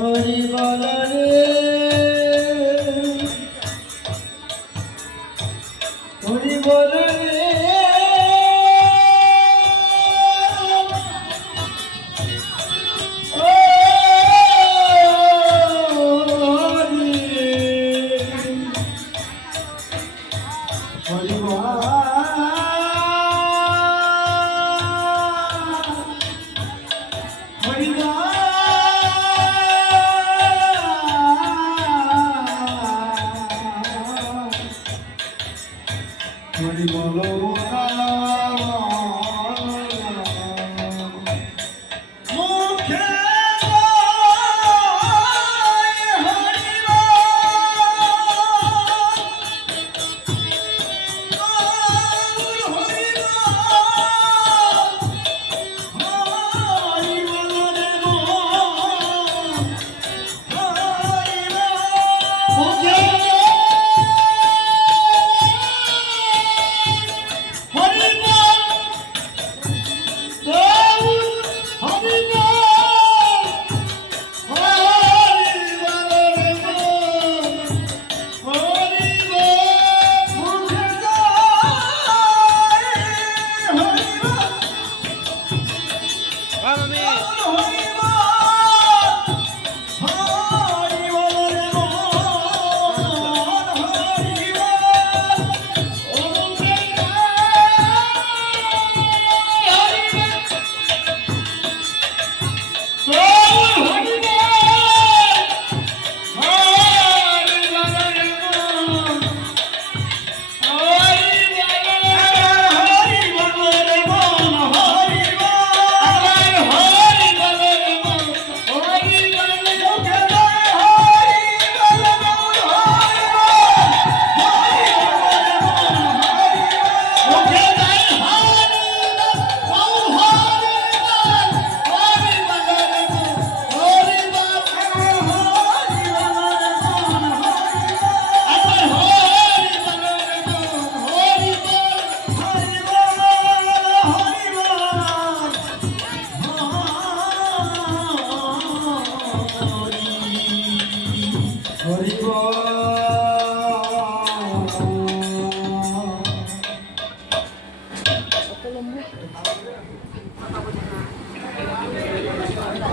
হরি বল রে হরি বল রে হরি বল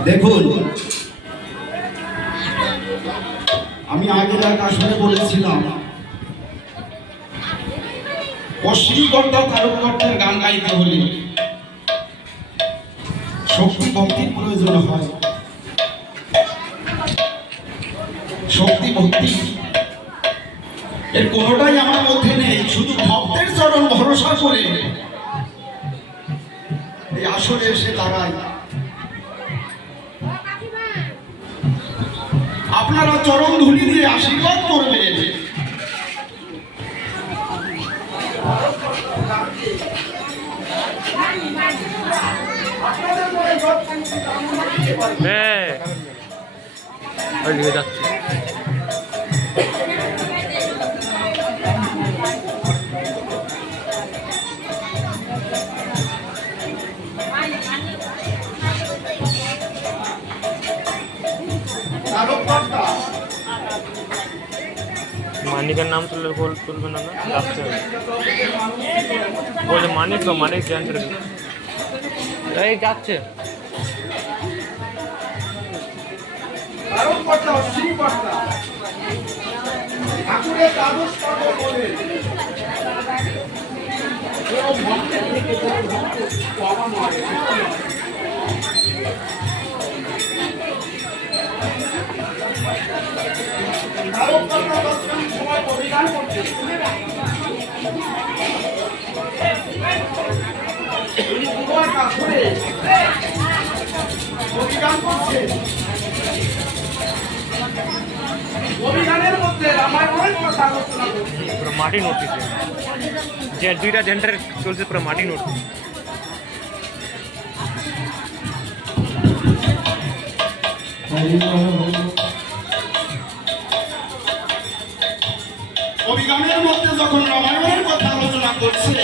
দেখুন, আমি আগের এক আসরে বলেছিলাম অশ্লীলতা তারকর্তের গান গাইতে হলে শক্তি ভক্তির প্রয়োজন হয়। শক্তি ভক্তি এর কোনোটাই আমার মধ্যে নেই। শুধু ভক্তের চরণ ভরসা করে এই আসরে এসে দাঁড়াই। আপনারা চরণ ধুলি দিয়ে আশীর্বাদ করবেন। যাচ্ছে মানিকের নাম তুলবে না যাচ্ছে বলে মানিক এই যাচ্ছে মাটি নোটিস যে দুইটা জেন্টার চলছে পুরো মাটি নোটিস। অভিজ্ঞানের মধ্যে যখন রামায়ণের কথা আলোচনা করছে,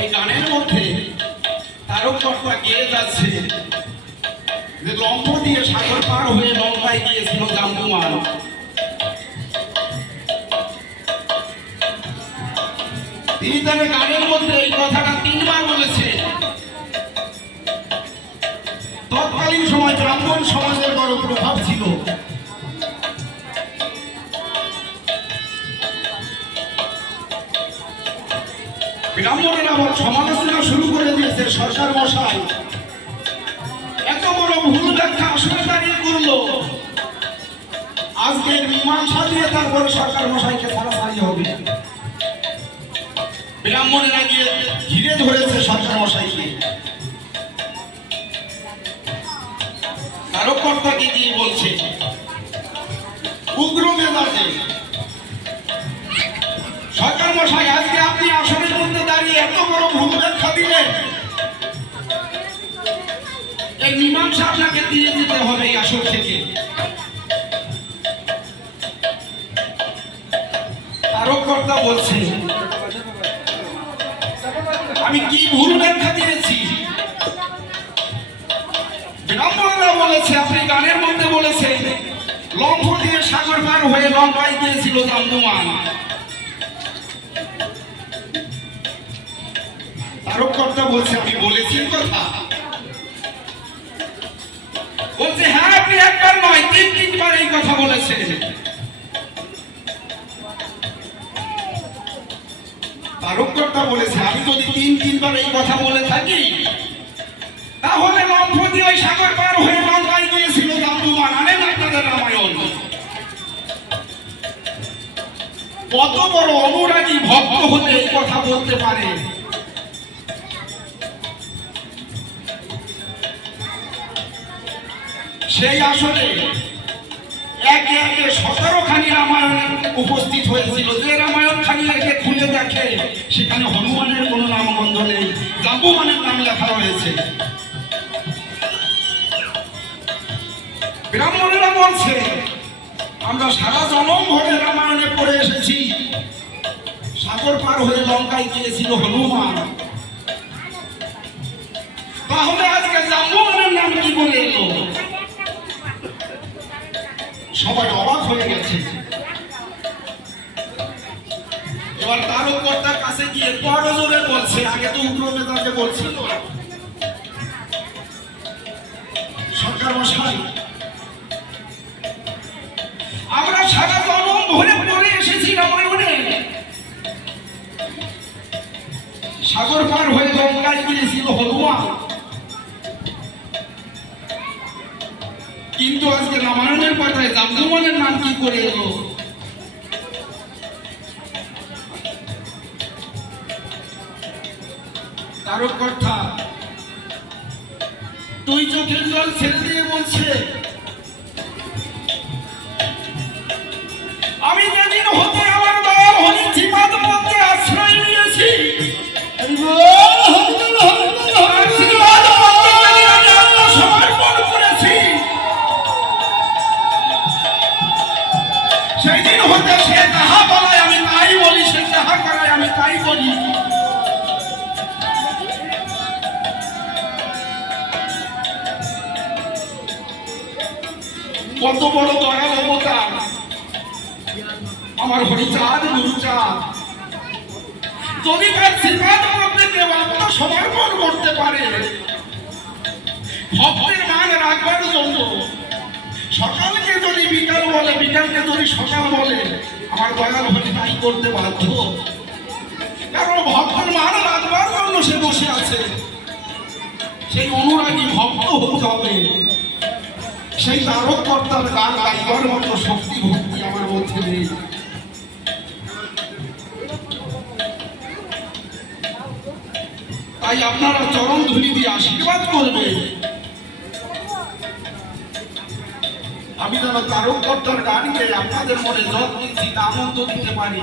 এই গানের মধ্যে তারককর্তা গিয়ে যাচ্ছে যে লম্ফ দিয়ে সাগর পার হয়ে লঙ্কায় গিয়েছিল জাম্বুমান। তিনি তার গানের মধ্যে এই কথাটা 3 বার বলেছে। তৎকালীন সময় ব্রাহ্মণ সমাজের বড় প্রভাব ছিল। ব্রাহ্মণেরা সমালোচনা শুরু করে দিয়েছে, সরকার মশাই এত বড় ভুল ব্যাখ্যা আসলে দাঁড়িয়ে করলো, আজকের মীমাংসা দিয়ে তারপরে সরকার মশাইকে ছাড়াছাড়ি হবে। ব্রাহ্মণেরা গিয়ে ঘিরে ধরেছে সরকার মশাইকে। তারককর্তাকে গিয়ে বলছে উগ্র মেজাজে, সরকার মশাই আজকে আপনি আসনের মধ্যে দাঁড়িয়ে এত বড় ভুল ব্যাখ্যা দিলেন, এই মীমাংসা আপনাকে দিয়ে দিতে হবে এই আসর থেকে। তারককর্তা বলছে আমি কি ভুল ব্যাখ্যা দিয়েছি? ব্রাহ্মণরা বলেছে আপনি গানের মধ্যে বলেছেন লম্ফ দিয়ে সাগর পার হয়ে লঙ্কায় গিয়েছিল জাম্বুমান। তারককর্তা বলছে আমি বলেছি কথা? বলছে হ্যাঁ আপনি একবার নয় 3 বার এই কথা বলেছেন। তারককর্তা বলেছে আমি যদি 3 বার এই কথা বলে থাকি তাহলে লম্ফ দিয়ে ওই সাগর পার হয়ে লঙ্কায় গিয়েছিল জাম্বুমান। আনেন আপনাদের রামায়ণ। কত বড় অনুরাগী ভক্ত হলে এই কথা বলতে পারে? সেই আসলে একে একে 17খানি রামায়ণ উপস্থিত হয়েছিল। যে রামায়ণ খানি একে খুলে দেখে সেখানে হনুমানের কোনো নামগন্ধ নেই, জাম্বুমানের নাম লেখা রয়েছে। ব্রাহ্মণেরা বলছে আমরা সারা জনম ধরে রামায়ণে পড়ে এসেছি সাগর পার হয়ে লঙ্কায় গিয়েছিল হনুমান, তাহলে আজকে জাম্বুমানের নাম কি করে এলো? সবাই অবাক হয়ে গেছে। এবার তারককর্তার কাছে গিয়ে বড় জোরে বলছে, আগে তো উগ্র মেজাজে বলছিল, সরকার মশাই আমরা সারা জনম ধরে পড়ে এসেছি রামায়ণে সাগর পার হয়ে লঙ্কায় গিয়েছিল হনুমান, কিন্তু আজকে রামায়ণের পাতায় জাম্বুমানের নাম কি করে এলো? তারককর্তা 2 চোখের জল ছেড়ে দিয়ে বলছে আমি যেদিন হতে আমার দয়াল হরি জীবাদ মধ্যে আশ্রয় নিয়েছি সমর্পণ করেছি, সেই দিন হতে সে যাহা বলায় আমি তাই বলি, সে যাহা করায় আমি তাই বলি। কত বড় দয়াল অবতার আমার হরিচাঁদ গুরুচাঁদ, যদি তার শ্রীপাদ মধ্যে কেউ আত্মসমর্পণ করতে পারে ভক্তের মান রাখবার জন্য, সকালকে যদি বিকাল বলে বিকালকে যদি সকাল বলে, আমার দয়াল হরি তাই করতে বাধ্য, কারণ ভক্তের মান রাখবার জন্য সে বসে আছে। সেই অনুরাগী ভক্ত হতে হবে। সেই তারককর্তার গান গাইবার মতো শক্তি ভক্তি আমার মধ্যে নেই। তাই আপনারা চরণ ধুলি দিয়ে আশীর্বাদ করবে, আমি যেন তারককর্তার গান গেয়ে আপনাদের মনে যত ইচ্ছিত আনন্দ দিতে পারি।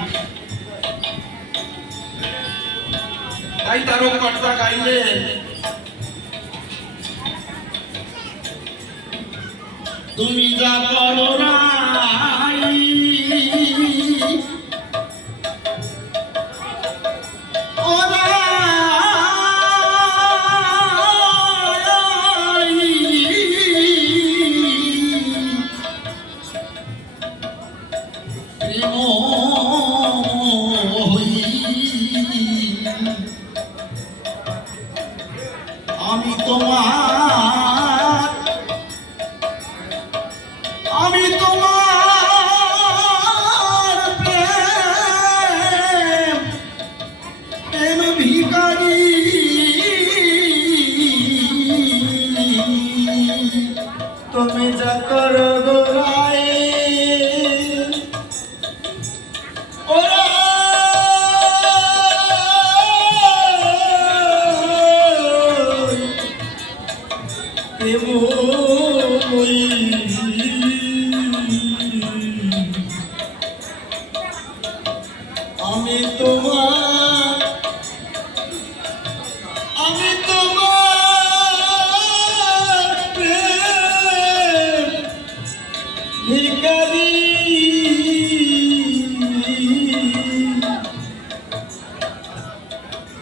তাই তারককর্তা গাইলে তুমি যা করো রাই ও রাই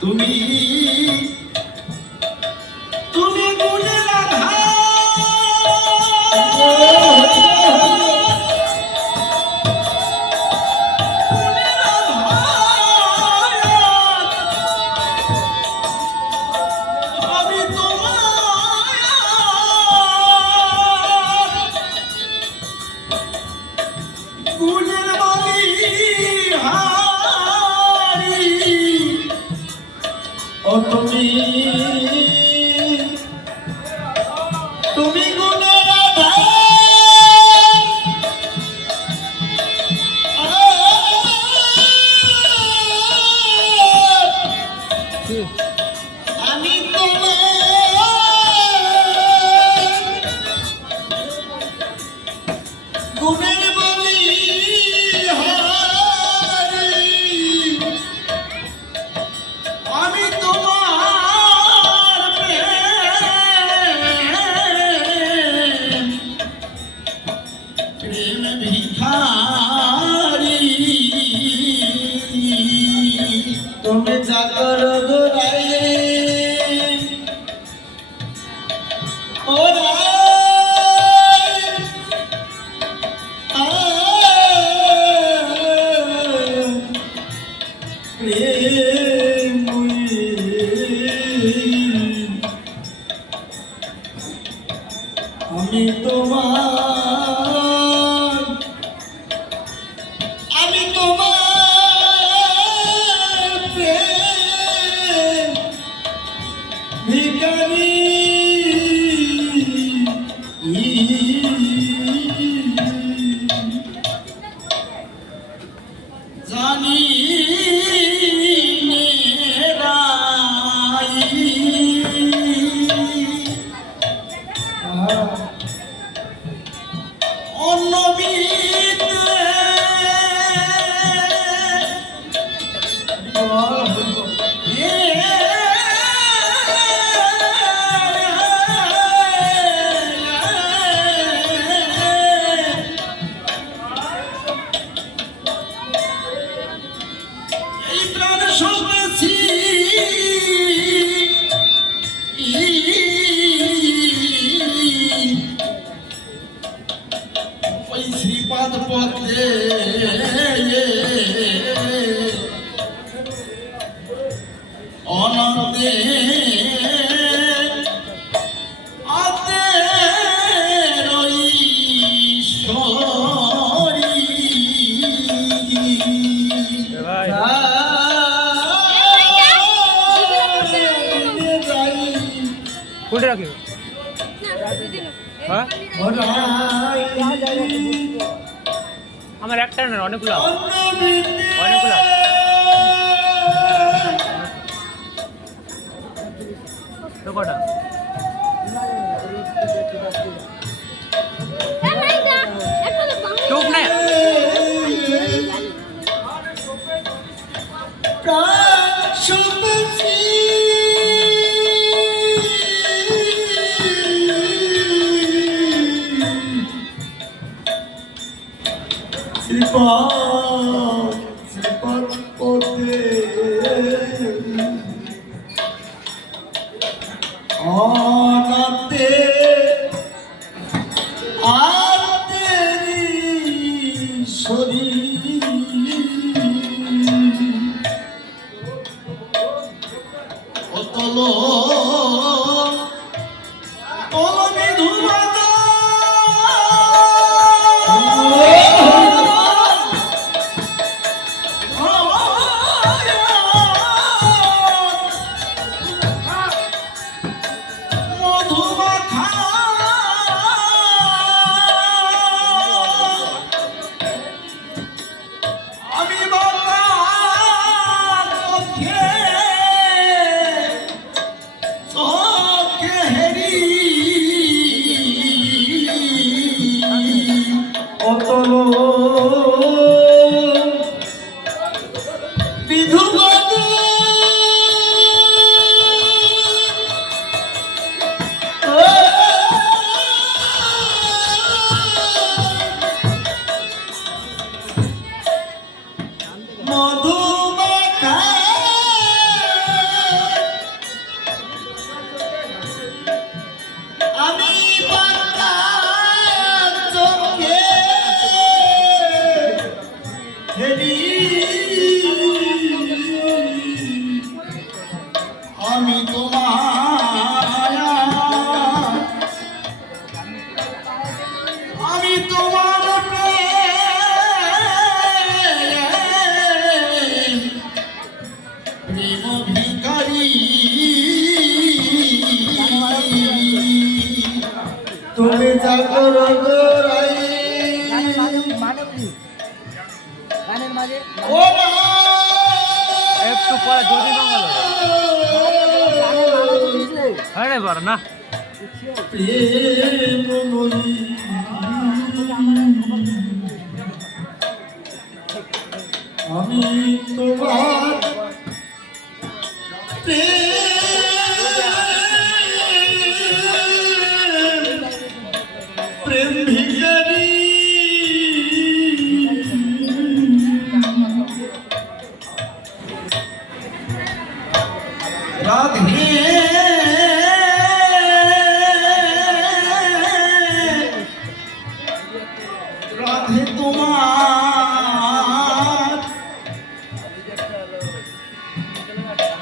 তুমি তুমি গুণের আধার আমি তোমার গুণের বলিহারি ও তুমি তুমি গুণের আধার আমি তোমার গুণের বলিহারি আমি তোমার প্রেম ভিখারি তুমি জাগর গোরাই ওরাই প্রেম আমি তোমার প্রেম ভিখারি জানি এই প্রাণ শুনেছি ওই শ্রীপাদ পথে অনন্তে আতে রইশ্বরী ভাই কোনটা রাখি হ্যাঁ আমার একটা না অনেকগুলো অনেকগুলো তো কটা চুপ না শ্রীপাদ পথে অনাতে আতেরি শরীর অতল পলমে ধুমাতা আমি বাবা চোখে আমি তোমার আমি তোমার প্রেম ভিখারি তুমি যা করো গোরাই ও মা একটু পরে যদি মঙ্গল আরে বার না প্রেমময়ী আমি তোমার প্রেম ভিখারি রাধে রাধে তোমার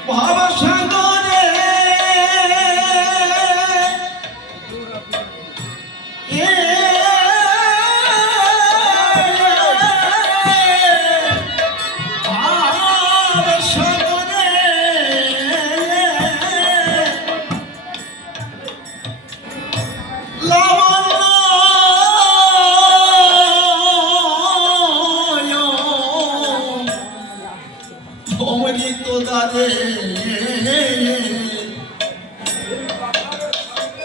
ভাবসাগরে অমৃত দাদে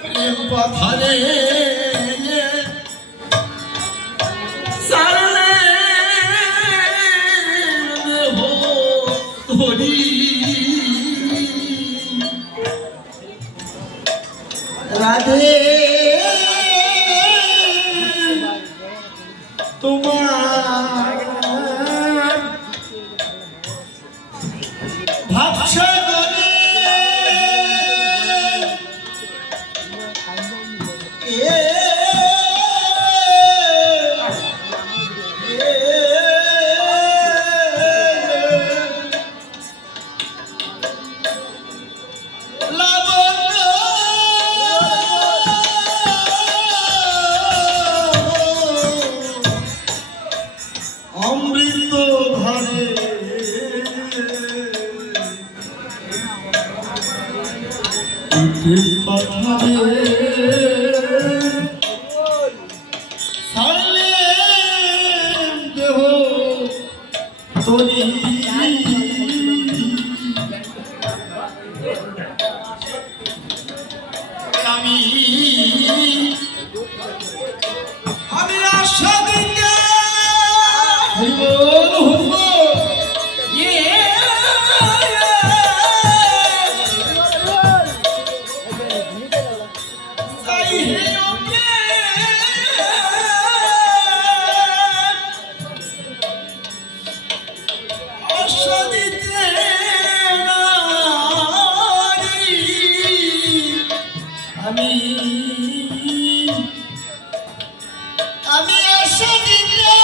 প্রেম পাথারে সারলে দেহ ধরি রাধে তোমার ভাবসাগরে অমৃত ধারে পাথারে সারলে দেহ তরি আমি আমি আশা দিতে আমি আমি আশা দিতে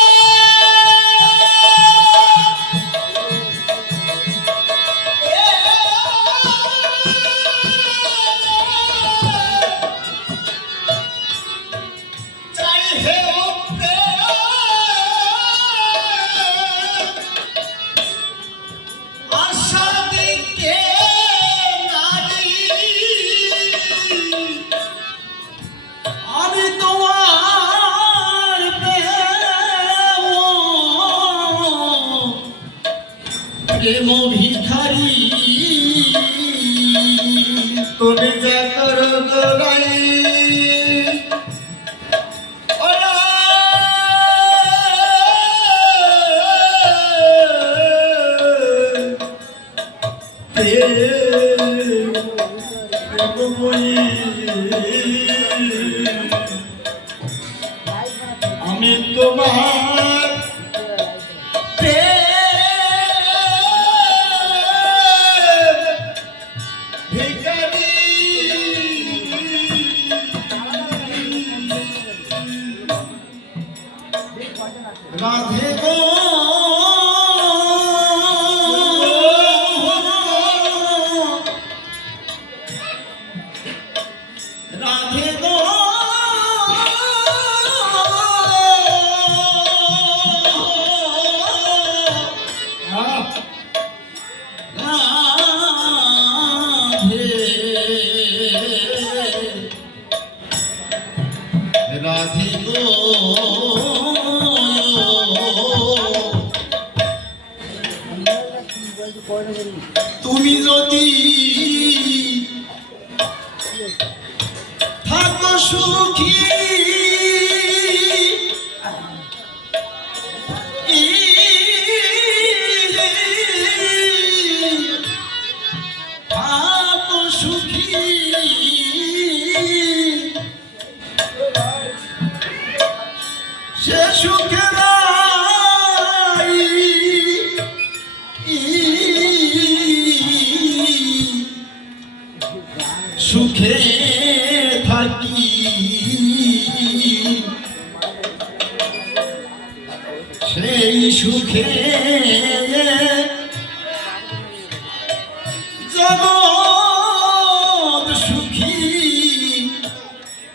চাই হে আশা দিতে নারী আমি তোমার প্রেম ভিখারি তুমি যা করো গোরাই আমি তোমার ভিখারি রাধে গো থাকো সুখী থাকো সুখী সে সুখে সুখে থাকি সেই সুখে জগৎ সুখী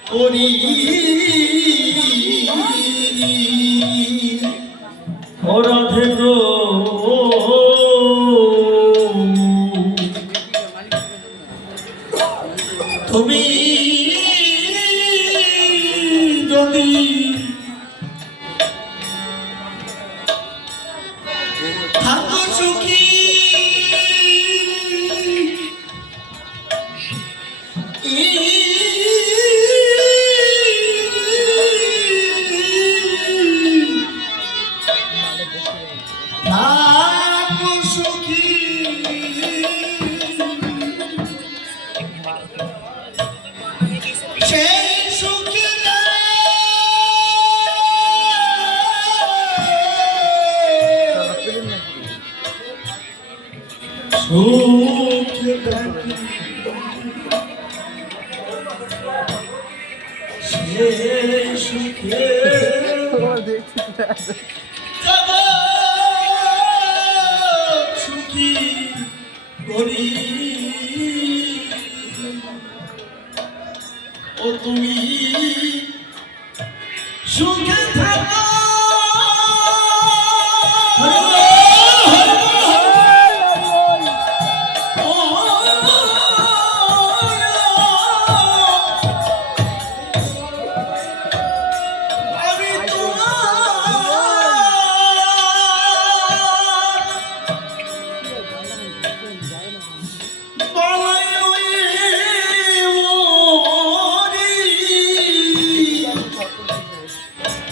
করি রাধে গো তুমি যদি থাকো সুখী থাকো সুখী সেই সুখে সুখে থাকি সেই সুখে জগৎ সুখী করি ও তুমি সুখে থাকো আমি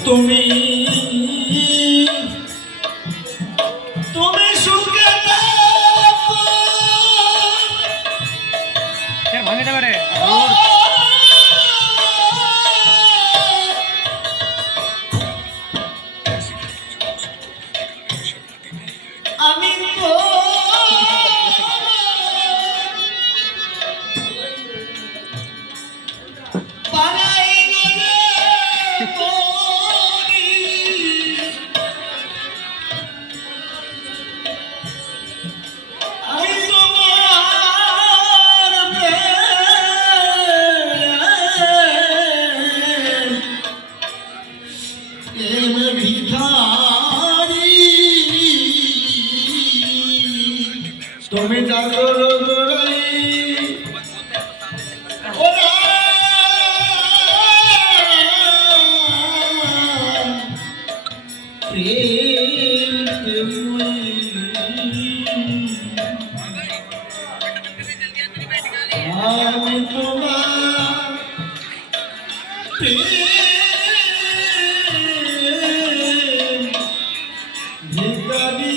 তুমি তুমি সুখে থাকো ভাঙে যাবে রে আমি তো পালাই গেলে আমি তোমার প্রেম ভিখারি তুমি জাগর গোরাই ওরা প্রেম প্রেমময়ী আমি তোমার প্রেম ভিখারি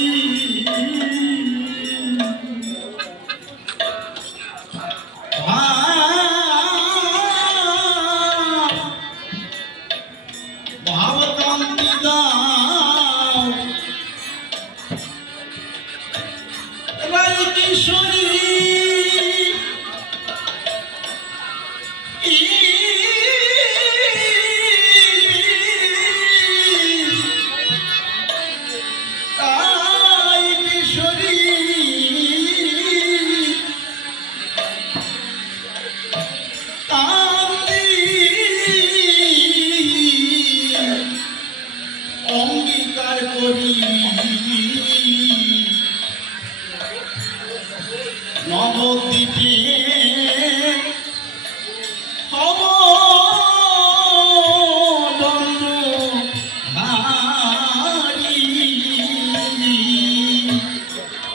ভাবকান্তি দাও রাই কিশোরী রাই কিশোরী কান্তি অঙ্গীকার করি নবদ্বীপে হব দণ্ডধারী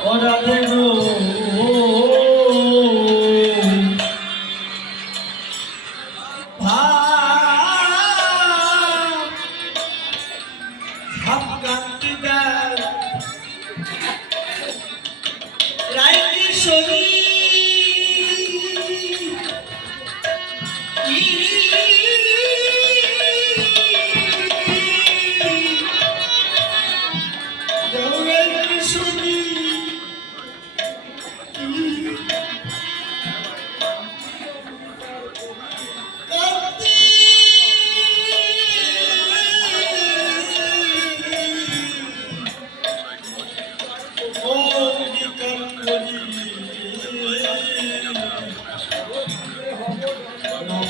ওরা দেব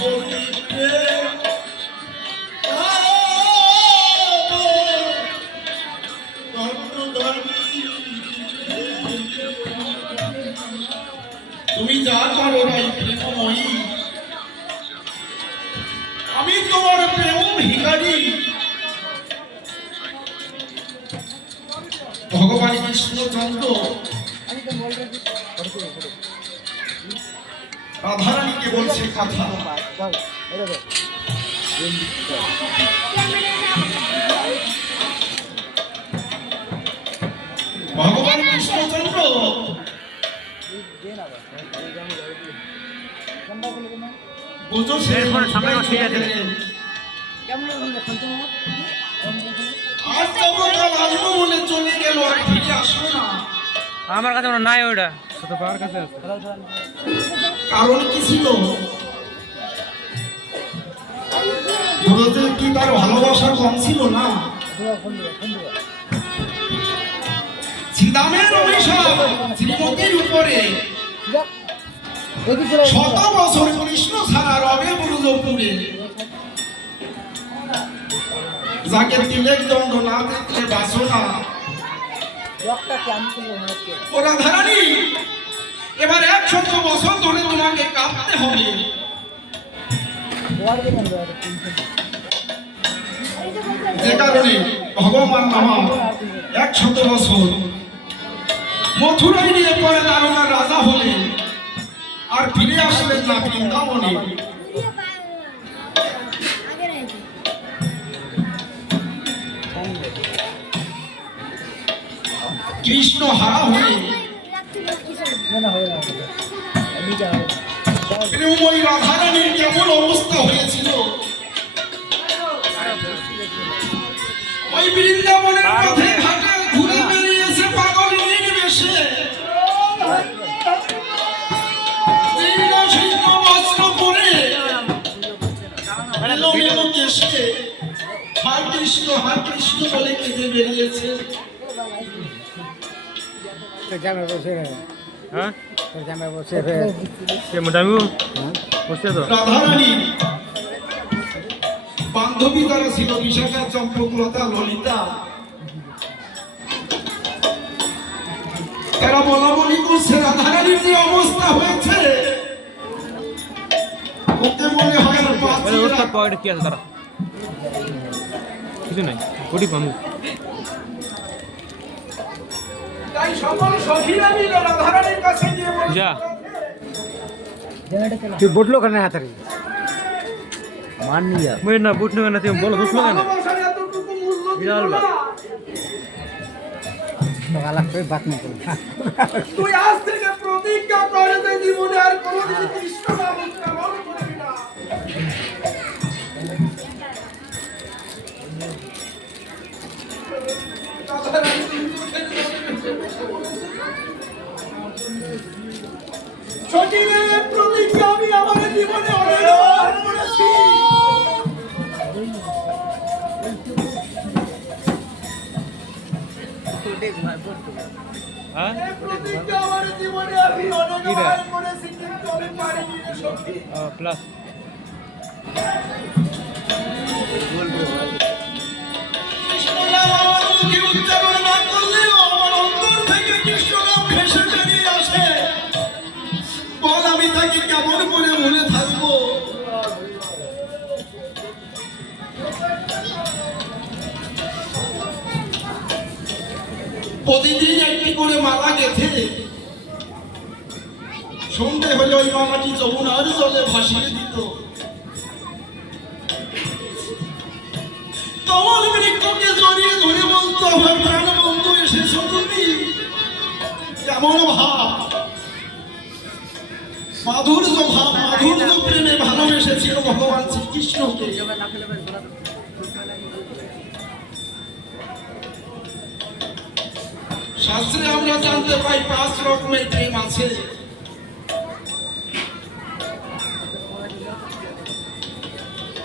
বলিতে তুমি যা করো নাই প্রেমময়ী, আমি তোমার প্রেম ভিখারি। ভগবান কৃষ্ণচন্দ্র রাধারানীকে বলছে কথা, ভগবান কৃষ্ণচন্দ্র বুঝো সে আজ যাবো কাল আসবো বলে চলে গেল, আর ফিরে আসবে না। আমার কাছে মনে নাই ওটা, তো পাওয়ার কাছে আছে। কারণ কি ছিল? গুরুদেব কি তার ভালোবাসা কম ছিল না? শ্রীরামের অভিশাপ শ্রীমতীর উপরে, শত বছর কৃষ্ণ ছাড়া রবে ব্রজপুরে, যাকে তিলেক দণ্ড না দেখলে বাসনা। ও রাধারানী, এবার 100 বছর ধরে তোমাকে কাঁদতে হবে। যে কারণে ভগবান আমার 100 বছর মথুরায় নিয়ে পরে দারোগার রাজা হলেন, আর ফিরে আসলেন না বৃন্দাবনে। কৃষ্ণ হারা হয়ে প্রেমময়ী রাধারানীর কেমন অবস্থা হয়েছিল। ওই বৃন্দাবনের পথে ঘাটে ঘুরে বেরিয়েছে পাগল নির্বেশে, দীর্ঘ শীর্ণ বস্ত্র পরে এলোমেলো কেশে হা কৃষ্ণ বলে কেঁদে বেরিয়েছে। রাধারানী বান্ধবী তারা ছিল বিশাখা, চম্পকলতা, ললিতা। তারা বলা বলি করছে রাধারানীর যে অবস্থা হয়েছে, ওকে মনে হয় না কি আছে তারা কিছু নাই, কোটি পামু। তাই সকল সখীরা মিলে রাধারানীর কাছে গিয়ে বলে, যা তুই বুটলো কেন হাতারি মান নিয়া মই না বুঝনো কেন, তুমি বলো বুঝলো কেন? ভালোবাসার এতটুকু মূল্য দিল বিড়াল না। গালা করে বাত না করো। তুই আজ থেকে প্রতিজ্ঞা করে যে জীবনে আর কোনোদিন কৃষ্ণ নাম উচ্চারণ করবি না। সখীদের প্রতিজ্ঞা আমি আমার জীবনে অনেকবার করেছি। হ্যাঁ এই প্রতিজ্ঞা আমার জীবনে আমি অনেকবার করেছি, কিন্তু আমি পারিনি রে সখী। প্লাস কৃষ্ণ নাম আমার মুখে উচ্চারণ না করলেও আমার অন্তর থেকে কৃষ্ণ নাম ভেসে বেরিয়ে আসে। বল আমি তাকে কেমন করে ভুলে থাকবো? প্রতিদিন একটি করে মালা গেঁথে সন্ধে হলে ওই মালাটি যমুনার জলে ভাসিয়ে দিত। কমল বৃক্ষকে জড়িয়ে ধরে বলতো, আমার প্রাণ বন্ধু এসেছো তুমি। কেমন ভাব, মাধুর্য ভাব, মাধুর্য প্রেমে ভালোবেসেছিল ভগবান শ্রীকৃষ্ণকে। শাস্ত্রে আমরা জানতে পাই 5 রকমের প্রেম আছে।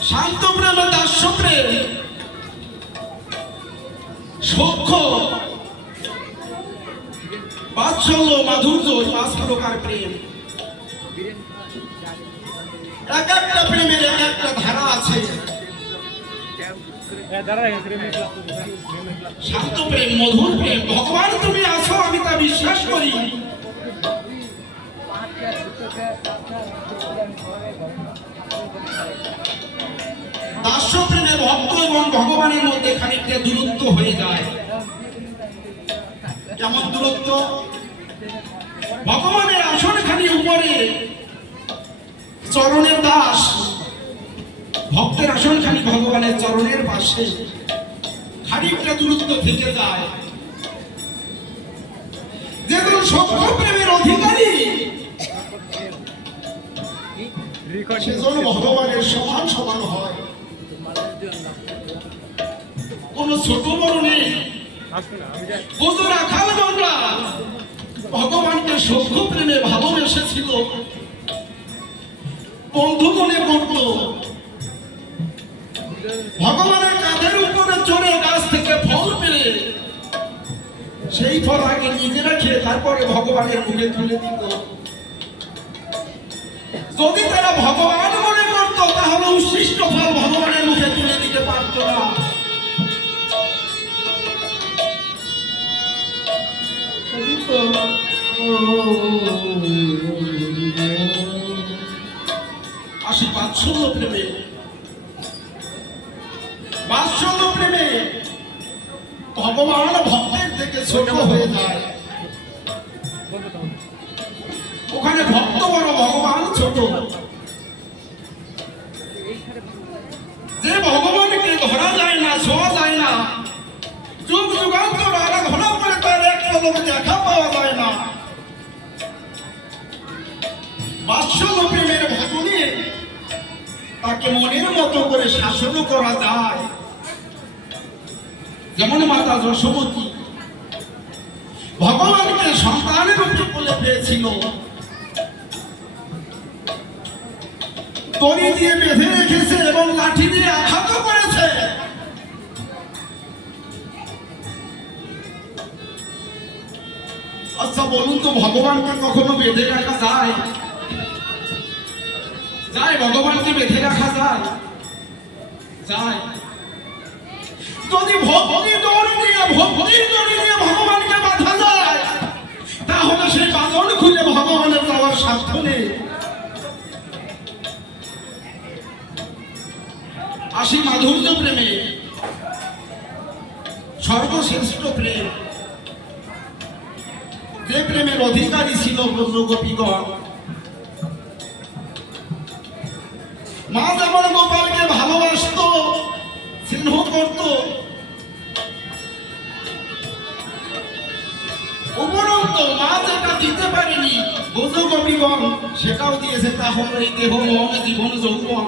শান্ত প্রেম, দাস্য প্রেম, সখ্য, বাৎসল্য, মাধুর্য, 5 প্রকার প্রেম। এক একটা প্রেমের এক একটা ধারা আছে। শান্ত প্রেম, মধুর প্রেম। ভগবান তুমি আছো, আমি তা বিশ্বাস করি। দাস্য প্রেমে ভক্ত এবং ভগবানের মধ্যে খানিকটা দূরত্ব হয়ে যায়। কেমন দূরত্ব? ভগবানের আসনখানি উপরে, চরণের দাস, ভক্তের আসনখানি ভগবানের চরণের পাশে, খানিকটা দূরত্ব থেকে যায়। যেগুলো সত্য প্রেমের অধিকারী, সেজন্য ভগবানের সমান সমান হয়। কোন ছোট বড় নেই। হুজুর রাখাল গঙ্গা ভগবানকে সত্য প্রেমে ভালোবেসেছিল, বন্ধু মনে করত। ভগবানের কাঁধের উপরে চড়ে গাছ থেকে ফল পেরে সেই ফল আগে নিজেরা খেয়ে তারপরে ভগবানের মুখে তুলে দিত। যদি তারা ভগবান মনে করত তাহলে উৎসৃষ্ট ফল ভগবানের মুখে তুলে দিতে পারত না। আসি বাৎসল্য প্রেমে। বাৎসল্য প্রেমে ভগবান ভক্তের থেকে ছোট হয়ে যায়। ওখানে ভক্ত বড়, ভগবান ছোট। যে ভগবানকে ধরা যায় না, ছোঁয়া যায় না, যুগ যুগান্তর আরাধনা করে তার এক পদকে দেখা পাওয়া যায় না, বাৎসল্য প্রেমের ভজনে তাকে মনের মতো করে শাসন করা যায়। যেমন মাতা যশোমতী ভগবানকে সন্তানের রূপে বলে পেয়েছিল, দড়ি দিয়ে বেঁধে রেখেছে এবং লাঠি দিয়ে আঘাত করেছে। আচ্ছা বলুন তো, ভগবানকে কখনো বেঁধে রাখা যায়? যায়? ভগবানকে বেঁধে রাখা যায়? যায়? যদি ভক্তি দড়ি দিয়ে, ভক্তির দড়ি দিয়ে ভগবানকে বাঁধা যায়, তাহলে সেই বাঁধন খুলে ভগবানের যাওয়ার সাধ্য নেই। আসি মাধুর্য প্রেমে, সর্বশ্রেষ্ঠ প্রেম, যে প্রেমের অধিকারী ছিল ব্রজ গোপীগণ। মা যেমন গোপালকে ভালোবাসত, স্নেহ করত, উপরন্ত মা যেটা দিতে পারেনি ব্রজ গোপীগণ সেটাও দিয়েছে। তা হল এই দেহ, মন, জীবন, যৌবন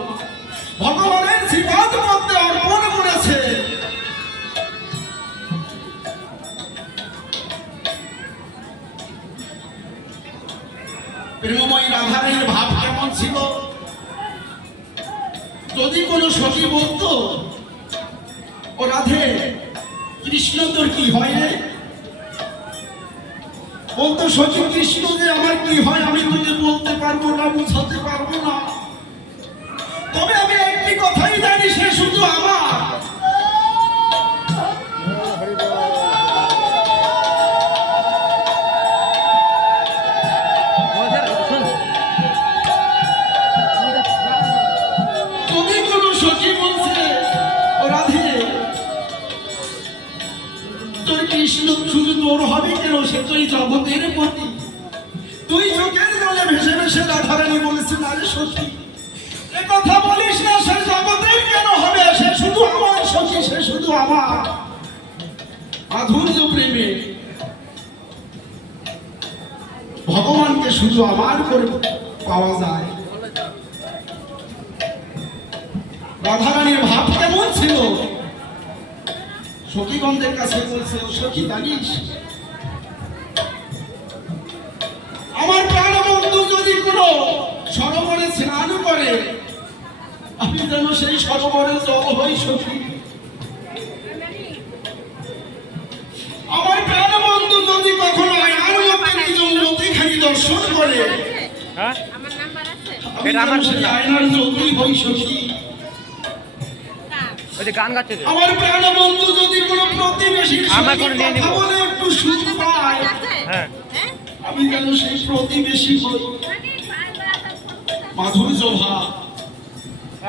ভগবানের শ্রীপাদ মধ্যে অর্পণ করেছে। প্রেমময়ী রাধারানীর ভাব কেমন ছিল? যদি কোনো সখী বলতো, ও রাধে, কৃষ্ণ তোর কি হয় রে? বলতো, সখী কৃষ্ণ যে আমার কি হয় আমি তোকে বলতে পারবো না, বুঝাতে পারবো না, তবে আমি একটি কথাই জানি, সে শুধু আমার। যদি কোনো সখী বলছে, ও রাধে, তোর কৃষ্ণ শুধু তোর হবে কেন, সে তো এই জগতের প্রতি। তুই চোখের জলে ভেসে ভেসে রাধারানী বলেছে, না রে সখী, এ কথা বলিস না, সে জগতের কেন হবে, সে শুধু আমার সখী, সে শুধু আমার। মাধুর্য প্রেমে ভগবানকে শুধু আমার করে পাওয়া যায়। রাধারানীর ভাব কেমন ছিল? সখীগণদের কাছে বলছে, ও সখী জানিস, আমার প্রাণবন্ধু যদি কোনো সরোবরে স্নান করে, আমি যেন সেই সরোবরে জল হই সখী। আমার প্রাণবন্ধু যদি কখনো আয়নার মধ্যে নিজ উন্নতিখানি দর্শন করে, হ্যাঁ আমার নাম্বার আছে আমি এটা আমার যেন সেই ফোন না। আয়নার জ্যোতি হই সখী। কার ওই যে গান গাচ্ছে যে। আমার প্রাণবন্ধু যদি কোনো প্রতিবেশীর আমার সঙ্গে ফোনে নিয়ে কথা নিবো। বলে একটু সুখ পায়, আছে হ্যাঁ হ্যাঁ আমি যেন সেই প্রতিবেশী হই। মাধুর্য ভাব,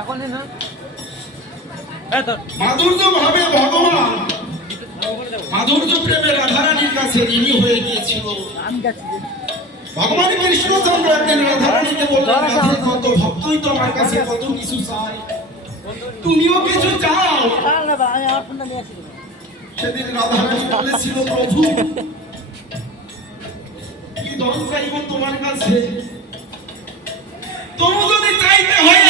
এখনই না হ্যাঁ তো মাধুর্য ভাবে ভগবান মাধুর্য প্রেমে রাধারানীর কাছে ঋণী হয়ে গিয়েছিল। ভগবান কৃষ্ণচন্দ্র একদিন রাধারানীকে বললেন, রাধে কত ভক্তই তো আমার কাছে কত কিছু চায়, তুমিও কিছু চাও। সেদিন রাধারানী বলেছিল, প্রভু কি ধন চাইব তোমার কাছে, তবু যদি চাইতে হয়